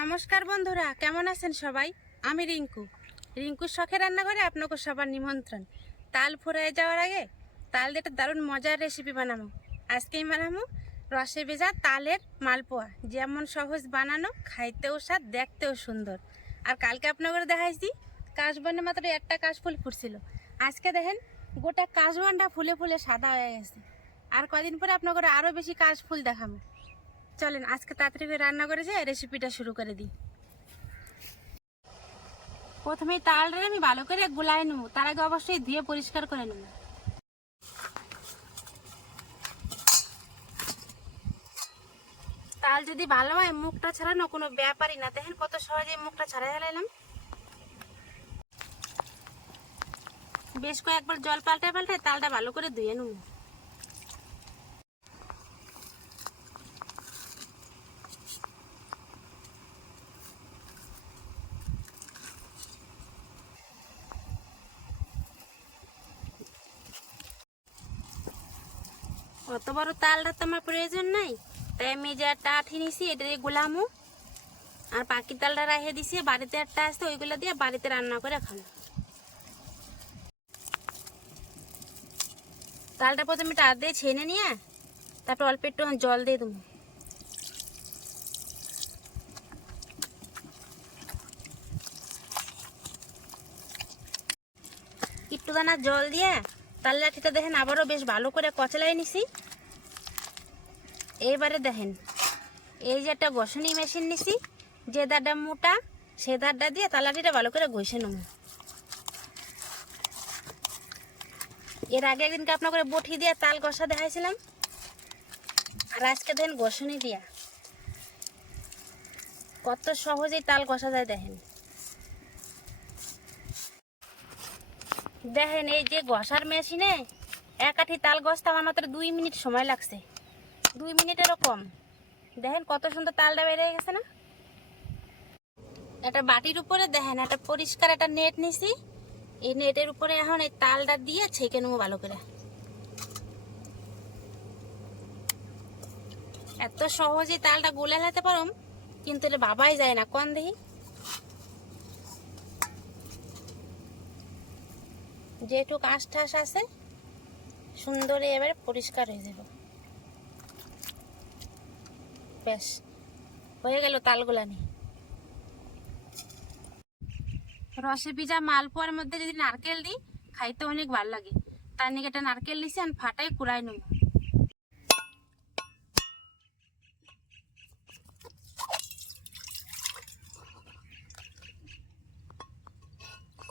নমস্কার বন্ধুরা, কেমন আছেন সবাই? আমি রিঙ্কু। রিঙ্কুর শখে রান্নাঘরে আপনাকে সবার নিমন্ত্রণ। তাল ফুরায় যাওয়ার আগে তাল দিয়ে দারুণ মজার রেসিপি বানাবো। আজকেই বানাবো রসে ভেজা তালের মালপোয়া। যেমন সহজ বানানো, খাইতেও স্বাদ, দেখতেও সুন্দর। আর কালকে আপনাদের দেখাইছি, কাশবনে মাত্র একটা কাশফুল ফুটছিল। আজকে দেখেন, গোটা কাশবনটা ফুলে ফুলে সাদা হয়ে গেছে। আর কদিন পরে আপনাকে আরও বেশি কাশফুল দেখাবো। চলেন, আজকে তাড়াতাড়ি করে রান্না করে যে রেসিপিটা শুরু করে দিই। প্রথমেই তালটা আমি ভালো করে গুলাই নেব। তার আগে অবশ্যই ধুয়ে পরিষ্কার করে নেব। তাল যদি ভালো হয়, মুখটা ছাড়ানো কোনো ব্যাপারই না। দেখেন কত সহজে মুখটা ছাড়াই ফেলাইলাম। বেশ কয়েকবার জল পাল্টায় পাল্টায় তালটা ভালো করে ধুয়ে নেব। অত বড় তালটা তো আমার প্রয়োজন নাই। তাই আমি যে একটা আঠি নিছি, এটা দিয়ে গুলামু। আর পাখি তালটা রেখে দিছি, বাড়িতে একটা আসতে ওইগুলো দিয়ে বাড়িতে রান্না করে খাব। তালটা প্রথমে হাত দিয়ে ছেনে নিয়ে, তারপর অল্প একটু জল দিয়ে দেবো। একটু দানা জল দিয়ে তাল লাঠিটা দেখেন আবারও বেশ ভালো করে কচলাই নিছি। এইবারে দেখেন, এই যে একটা ঘষণি মেশিন নিছি, যে দারটা মোটা, সে দারটা দিয়ে তাল লাঠিটা ভালো করে ঘষে নেব। এর আগে একদিনকে আপনার করে বটি দিয়ে তাল ঘষা দেখাইছিলাম, আর আজকে দেখেন ঘষণি দিয়া। কত সহজেই তাল ঘষা যায় দেখেন। দেখেন এই যে ঘষার মেশিনে একাঠি তাল গছতে আমার মাত্র দুই মিনিট সময় লাগছে। দুই মিনিটেরও কম। দেখেন কত সুন্দর তালটা বেড়ে গেছে না? একটা বাটির উপরে দেখেন, একটা পরিষ্কার একটা নেট নিছি। এই নেটের উপরে এখন এই তালটা দিয়ে ছেঁকে নেব ভালো করে। এত সহজেই তালটা গোলে লাতে পারম, কিন্তু এটা বাবাই যায় না। কোন দেখি? যেটুক আঁশ ঠাস আছে, সুন্দর এবারে পরিষ্কার হয়ে যাব। ব্যাস হয়ে গেল তালগুলা নিয়ে রসে ভিজা মালপোয়ার মধ্যে যদি নারকেল দিই, খাইতে অনেক ভালো লাগে। তার নিয়ে একটা নারকেল নিছি আমি ফাটাই কুড়াই নেব।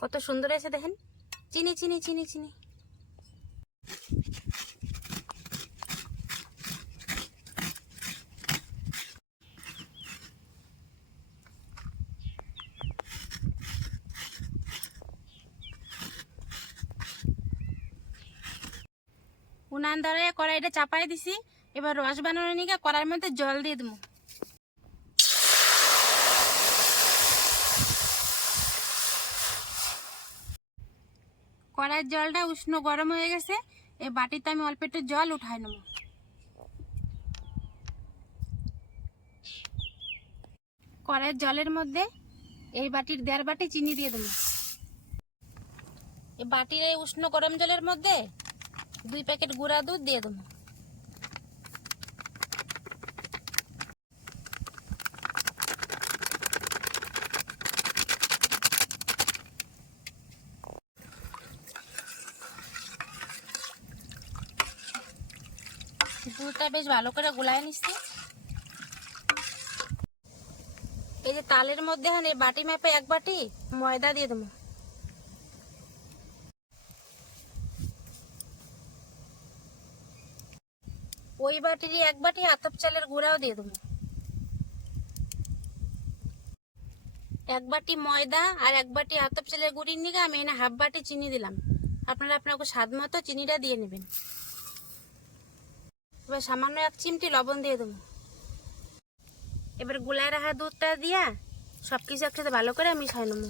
কত সুন্দর আছে দেখেন। চিনি চিনি চিনি চিনি। উনান ধরে কড়াইটা চাপাই দিছি। এবার রস বানানো নিয়ে কড়াইয়ের মধ্যে জল দিয়ে দেবো। কড়াইয়ের জলটা উষ্ণ গরম হয়ে গেছে এই বাটিতে আমি অল্প একটু জল উঠাই নেব। কড়াইয়ের জলের মধ্যে এই বাটির দেড় বাটি চিনি দিয়ে দেবো। এই বাটির এই উষ্ণ গরম জলের মধ্যে দুই প্যাকেট গুঁড়া দুধ দিয়ে দেবো। দুধটা বেশ ভালো করে গুলায় নিচ্ছি। এই যে তালের মধ্যে বাটি মাপে এক বাটি ময়দা দিয়ে দেবো। ওই বাটিরই এক বাটি আতপ চালের গুঁড়াও দিয়ে দেবো। এক বাটি ময়দা আর এক বাটি আতপ চালের গুঁড়ির নিগে আমি এনে হাফ বাটি চিনি দিলাম। আপনারা আপনাকে স্বাদ মতো চিনিটা দিয়ে নেবেন। এবার সামান্য এক চিমটি লবণ দিয়ে দেবো। এবার গুলায় রাখা দুধটা দিয়া সব কিছু একসাথে ভালো করে মিশাই নেব।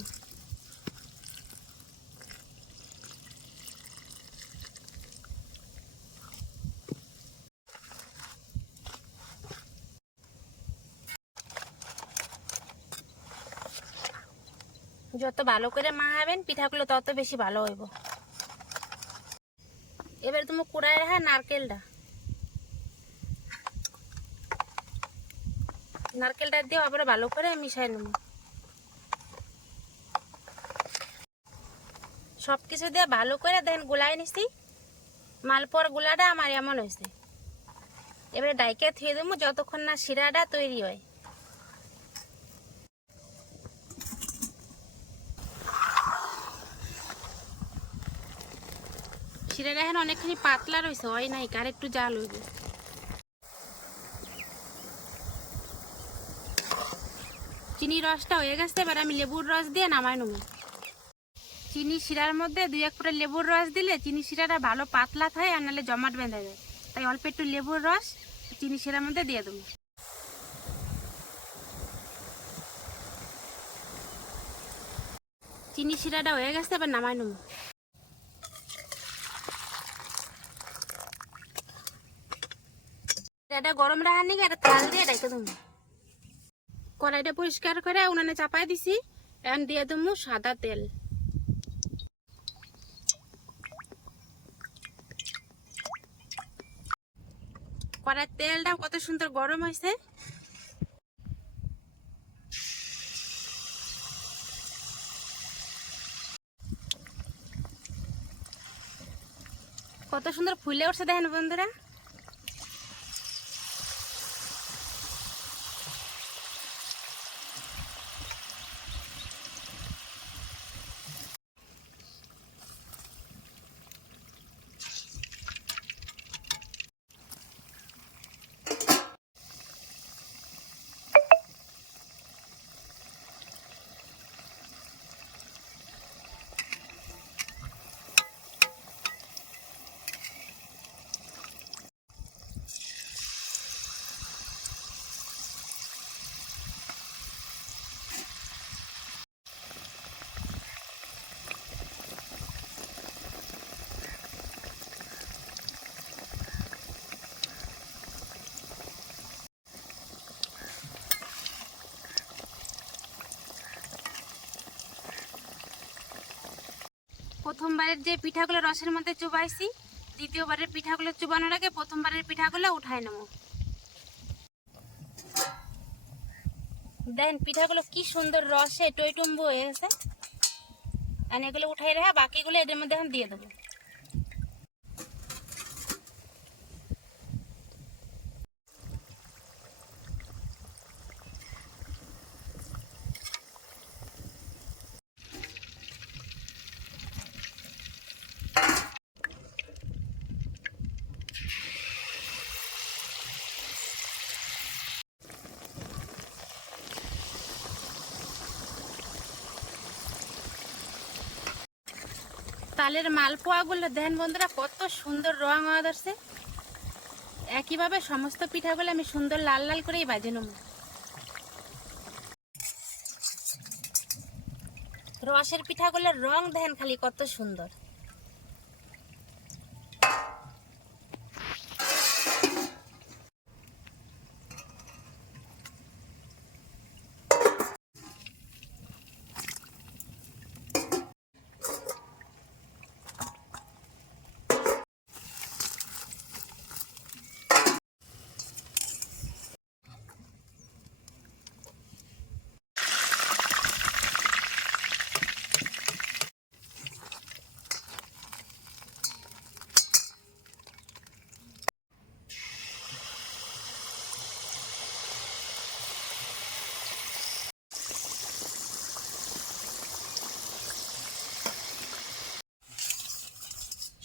যত ভালো করে মাহাবেন পিঠাগুলো তত বেশি ভালো হইব। এবার তুমি কুড়াই রাখা নারকেলটা। নারকেলটা দিয়ে আবার ভালো করে মিশাই নেব। সব কিছু দিয়ে ভালো করে দেখেন গুলাই নিছি। মালপোয়ার গুলাটা আমার এমন হয়েছে। এবারে ডাইকে থুয়ে দেবো যতক্ষণ না শিরাটা তৈরি হয়। শিরাটা এখন অনেকখানি পাতলা রয়েছে, হয় নাই? আর একটু জাল হইবে? চিনি রসটা হয়ে গেছে, এবার আমি লেবুর রস দিয়ে নামাই নেব। চিনি শিরার মধ্যে দুই এক ফোঁটা লেবুর রস দিলে চিনি শিরাটা ভালো পাতলা থাকে আর নাহলে জমাট বেঁধে যায়। তাই অল্প একটু লেবুর রস, চিনি শিরার মধ্যে দিয়ে দেবো। চিনি শিরাটা হয়ে গেছে, এবার নামাই নেব। এটা গরম রাখার এটা তাল দিয়ে ডাইতে দেবো। কড়াইটা পরিষ্কার করে উনানে চাপাই দিছি, এখন দিয়ে দেবো সাদা তেল। কড়ার তেলটা কত সুন্দর গরম হয়েছে। কত সুন্দর ফুলে উঠছে দেখেন বন্ধুরা। প্রথমবারের যে পিঠাগুলো রসের মধ্যে চুবাইছি, দ্বিতীয়বারের পিঠাগুলো চুবানোর আগে প্রথমবারের পিঠাগুলো উঠাই নেব। দেন পিঠাগুলো কি সুন্দর রসে টইটুম্বু হয়ে গেছে। আর এগুলো উঠাই রেখে বাকিগুলো এদের মধ্যে এখন দিয়ে দেবো। তালের মালপোয়াগুলো দেখেন বন্ধুরা, কত সুন্দর রং ধরছে। একইভাবে সমস্ত পিঠাগুলো আমি সুন্দর লাল লাল করেই বাজে নেব। রসের পিঠাগুলোর রং দেখেন খালি কত সুন্দর।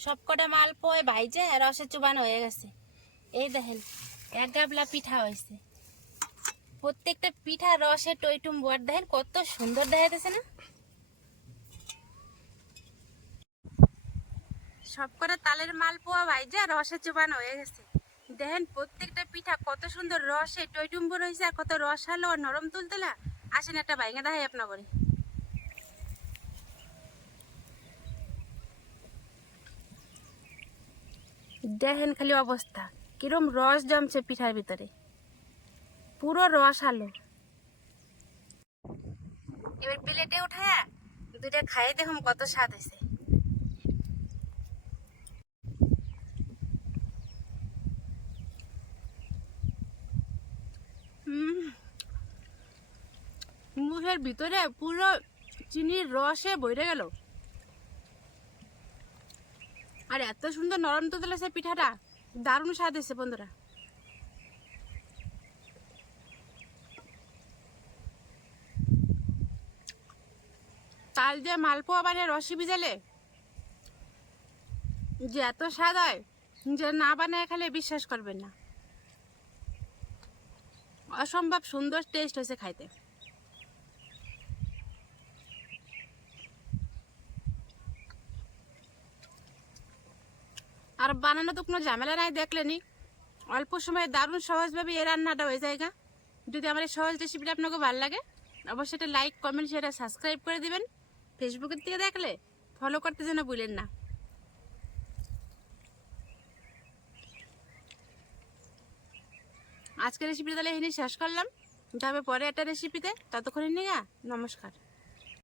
সবকটা মালপোয় ভাইজে রসে চুবানো হয়ে গেছে। এই দেখেন, এক গাবলা পিঠা হয়েছে। প্রত্যেকটা পিঠা রসে টইটুম বোয়ার দেখেন কত সুন্দর দেখাইতেছে না? সবকটা তালের মালপোয়া ভাইজে রসে চুবানো হয়ে গেছে। দেখেন প্রত্যেকটা পিঠা কত সুন্দর রসে টইটুম্বু রয়েছে আর কত রস আলো আর নরম তুলতুলা। আসেন একটা ভাইঙ্গা দেখাই আপনার দেখেন খালি অবস্থা। কিরম রস জমছে পিঠার ভিতরে। পুরো রস আলো। এবার প্লেটে উঠায় দুইটা খাই দেখুন কত স্বাদ হয়েছে মুখের ভিতরে পুরো চিনির রসে বইরে গেল। আর, এত সুন্দর নরম তো সে পিঠাটা। দারুণ স্বাদ এসে বন্ধুরা। তাল দিয়ে মালপোয়া বানিয়ে রসি ভিজালে যে এত স্বাদ হয়, যে না বানায় খেলে বিশ্বাস করবেন না। অসম্ভব সুন্দর টেস্ট হয়েছে খাইতে। আর বানানো তো কোনো ঝামেলা নাই দেখলেনি অল্প সময়ে দারুণ সহজভাবে এই রান্নাটা হয়ে যায় গা। যদি আমার এই সহজ রেসিপিটা আপনাকে ভালো লাগে, অবশ্যই এটা লাইক কমেন্ট শেয়ার সাবস্ক্রাইব করে দিবেন। ফেসবুকের থেকে দেখলে ফলো করতে যেন ভুলেন না। আজকের রেসিপিটা তাহলে এখানে শেষ করলাম। তবে পরে একটা রেসিপিতে ততক্ষণে নিয়ে নমস্কার।